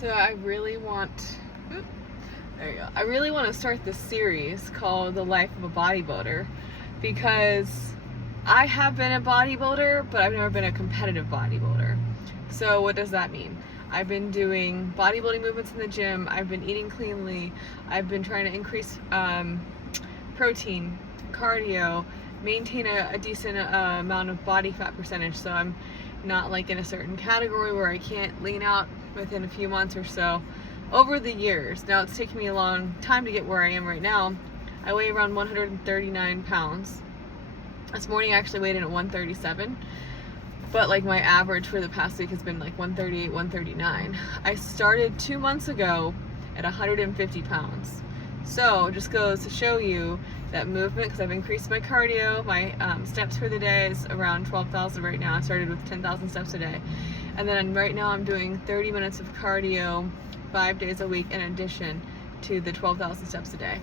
So I really want, there you go. I really want to start this series called The Life of a Bodybuilder, because I have been a bodybuilder, but I've never been a competitive bodybuilder. So what does that mean? I've been doing bodybuilding movements in the gym. I've been eating cleanly. I've been trying to increase protein, cardio, maintain a decent amount of body fat percentage, so I'm not like in a certain category where I can't lean out within a few months or so. Over the years, now it's taken me a long time to get where I am right now. I weigh around 139 pounds. This morning I actually weighed in at 137, but like my average for the past week has been like 138, 139. I started 2 months ago at 150 pounds. So just goes to show you that movement, because I've increased my cardio. My steps for the day is around 12,000 right now. I started with 10,000 steps a day. And then right now I'm doing 30 minutes of cardio 5 days a week in addition to the 12,000 steps a day.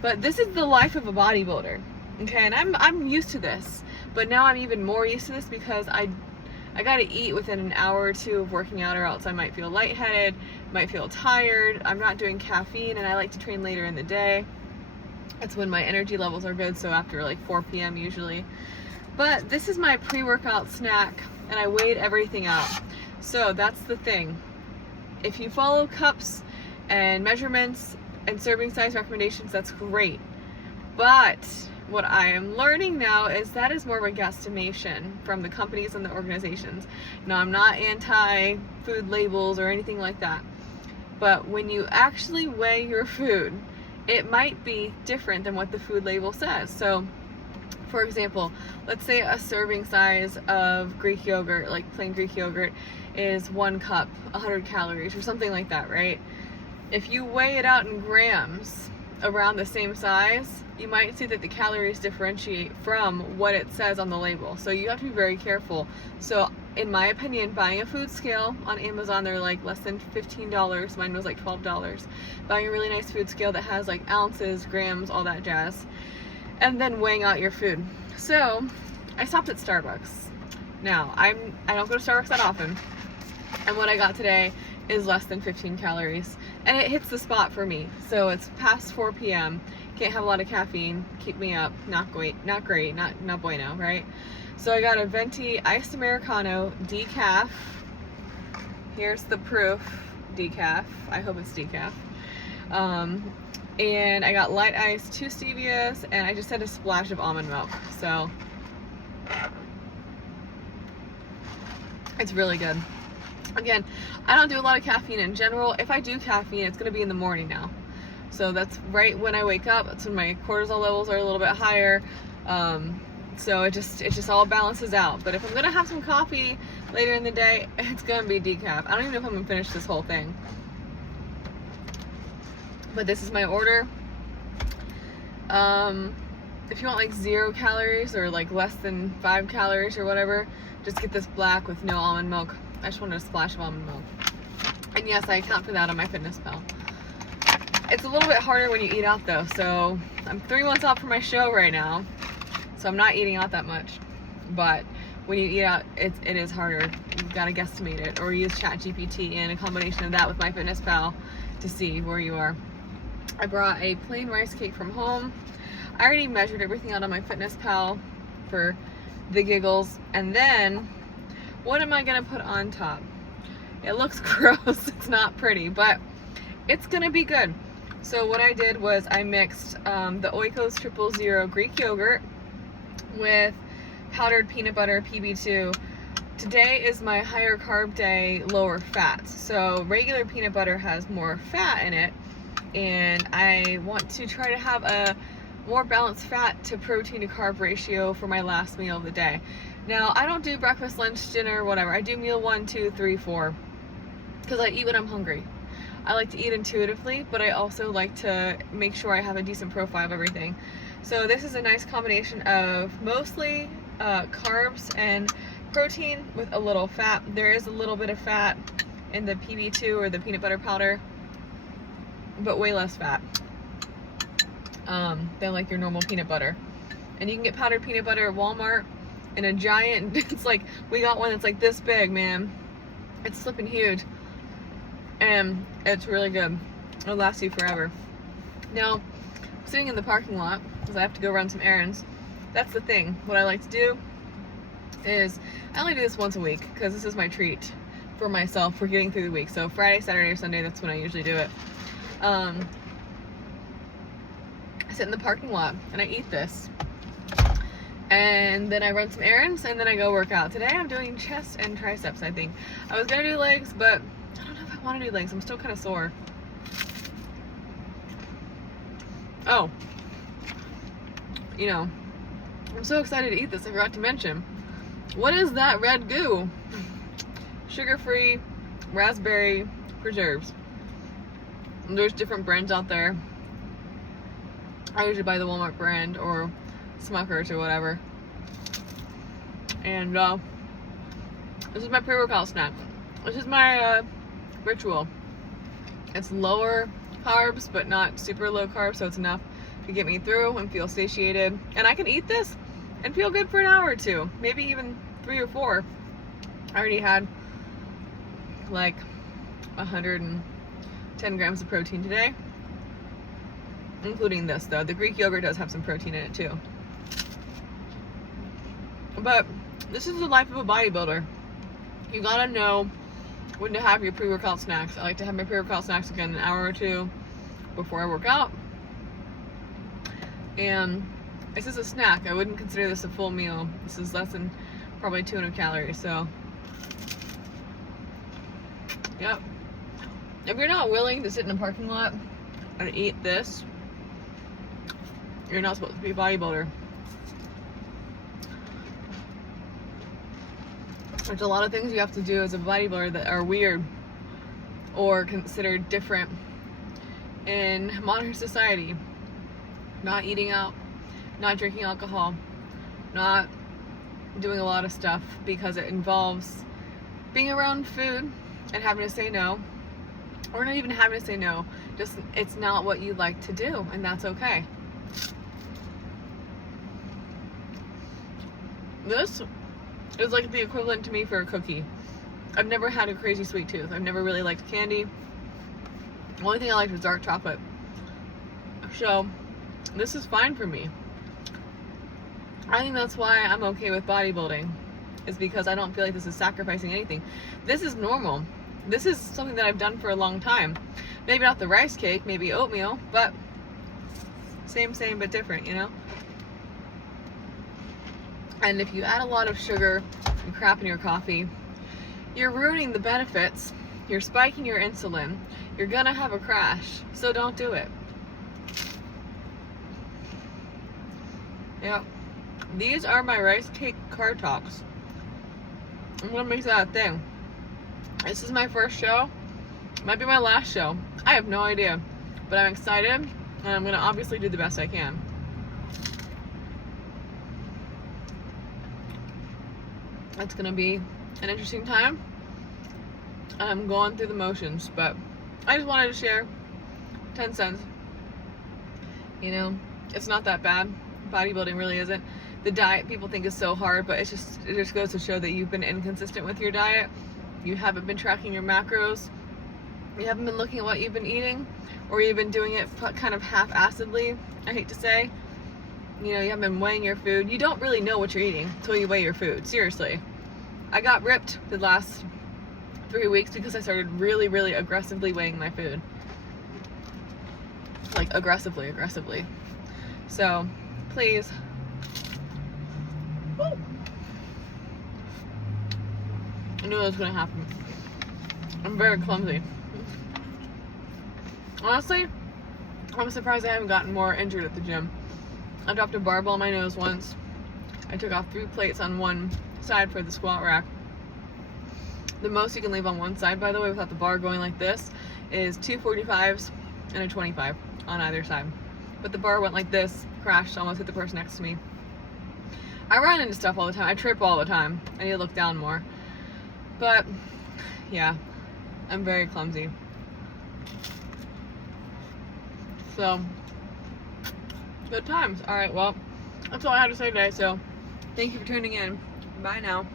But this is the life of a bodybuilder. Okay, and I'm used to this. But now I'm even more used to this because I got to eat within an hour or two of working out, or else I might feel lightheaded, might feel tired. I'm not doing caffeine, and I like to train later in the day. That's when my energy levels are good, so after like 4 p.m. usually. But this is my pre-workout snack, and I weighed everything out. So that's the thing. If you follow cups and measurements and serving size recommendations, that's great. But what I am learning now is that is more of a guesstimation from the companies and the organizations. Now, I'm not anti-food labels or anything like that, but when you actually weigh your food, it might be different than what the food label says. So, for example, let's say a serving size of Greek yogurt, like plain Greek yogurt, is 1 cup, 100 calories, or something like that, right? If you weigh it out in grams around the same size, you might see that the calories differentiate from what it says on the label. So you have to be very careful. So in my opinion, buying a food scale on Amazon, they're like less than $15. Mine was like $12. Buying a really nice food scale that has like ounces, grams, all that jazz, and then weighing out your food. So I stopped at Starbucks. Now I don't go to Starbucks that often, and what I got today is less than 15 calories, and it hits the spot for me. So it's past 4 p.m. Can't have a lot of caffeine, keep me up, not great, not bueno, right? So I got a venti iced Americano decaf. Here's the proof, decaf. I hope it's decaf. And I got light ice, 2 stevias, and I just had a splash of almond milk. So it's really good. Again, I don't do a lot of caffeine in general. If I do caffeine, it's gonna be in the morning now. So that's right when I wake up. That's when my cortisol levels are a little bit higher. So it just all balances out. But if I'm gonna have some coffee later in the day, it's gonna be decaf. I don't even know if I'm gonna finish this whole thing. But this is my order. If you want like 0 calories or like less than 5 calories or whatever, just get this black with no almond milk. I just wanted a splash of almond milk. And yes, I account for that on MyFitnessPal. It's a little bit harder when you eat out though. So I'm 3 months out from my show right now, so I'm not eating out that much. But when you eat out, it is harder. You've got to guesstimate it, or use ChatGPT and a combination of that with MyFitnessPal to see where you are. I brought a plain rice cake from home. I already measured everything out on MyFitnessPal for the giggles. And then, what am I gonna put on top? It looks gross. It's not pretty, but it's gonna be good. So what I did was I mixed the Oikos 000 Greek yogurt with powdered peanut butter, PB2. Today is my higher carb day, lower fat. So regular peanut butter has more fat in it, and I want to try to have a more balanced fat to protein to carb ratio for my last meal of the day. Now, I don't do breakfast, lunch, dinner, whatever. I do meal 1, 2, 3, 4, because I eat when I'm hungry. I like to eat intuitively, but I also like to make sure I have a decent profile of everything. So this is a nice combination of mostly carbs and protein with a little fat. There is a little bit of fat in the PB2 or the peanut butter powder, but way less fat than like your normal peanut butter. And you can get powdered peanut butter at Walmart in a giant, it's like, we got one that's like this big, man. It's flipping huge. and it's really good. It'll last you forever. Now, I'm sitting in the parking lot because I have to go run some errands. That's the thing. What I like to do is I only do this once a week because this is my treat for myself for getting through the week. So Friday, Saturday, or Sunday, that's when I usually do it. I sit in the parking lot and I eat this. And then I run some errands and then I go work out. Today I'm doing chest and triceps, I think. I was gonna do legs, but I don't know if I want to do legs. I'm still kind of sore. Oh, you know, I'm so excited to eat this. I forgot to mention. What is that red goo? Sugar-free raspberry preserves. And there's different brands out there. I usually buy the Walmart brand or Smuckers or whatever. And this is my pre-workout snack. This is my ritual. It's lower carbs, but not super low carbs, so it's enough to get me through and feel satiated. And I can eat this and feel good for an hour or two, maybe even 3 or 4. I already had like 110 grams of protein today, including this though. The Greek yogurt does have some protein in it too. But this is the life of a bodybuilder. You gotta know when to have your pre-workout snacks. I like to have my pre-workout snacks again an hour or 2 before I work out. And this is a snack. I wouldn't consider this a full meal. This is less than probably 200 calories, so yep. If you're not willing to sit in a parking lot and eat this, you're not supposed to be a bodybuilder. There's a lot of things you have to do as a bodybuilder that are weird or considered different in modern society. Not eating out, not drinking alcohol, not doing a lot of stuff because it involves being around food and having to say no, or not even having to say no, just it's not what you like to do, and that's okay. This is like the equivalent to me for a cookie. I've never had a crazy sweet tooth. I've never really liked candy. The only thing I liked was dark chocolate. So this is fine for me. I think that's why I'm okay with bodybuilding, is because I don't feel like this is sacrificing anything. This is normal. This is something that I've done for a long time. Maybe not the rice cake, maybe oatmeal, but same but different, you know? And if you add a lot of sugar and crap in your coffee, you're ruining the benefits. You're spiking your insulin. You're gonna have a crash, so don't do it. Yep. These are my rice cake car talks. I'm gonna make that a thing. This is my first show. Might be my last show. I have no idea. But I'm excited, and I'm gonna obviously do the best I can. It's gonna be an interesting time. I'm going through the motions, but I just wanted to share 10 cents. You know, it's not that bad. Bodybuilding really isn't. The diet people think is so hard, but it just goes to show that you've been inconsistent with your diet. You haven't been tracking your macros. You haven't been looking at what you've been eating, or you've been doing it kind of half-assedly, I hate to say. You know, you haven't been weighing your food. You don't really know what you're eating until you weigh your food. Seriously. I got ripped the last 3 weeks because I started really aggressively weighing my food. Like aggressively. So, please. Woo. I knew that was gonna happen. I'm very clumsy. Honestly, I'm surprised I haven't gotten more injured at the gym. I dropped a barbell on my nose once. I took off 3 plates on one side for the squat rack. The most you can leave on one side, by the way, without the bar going like this, is 2 45s and a 25 on either side. But the bar went like this, crashed, almost hit the person next to me. I run into stuff all the time. I trip all the time. I need to look down more. But, yeah, I'm very clumsy. So, good times. Alright, well, that's all I had to say today, so thank you for tuning in. Bye now.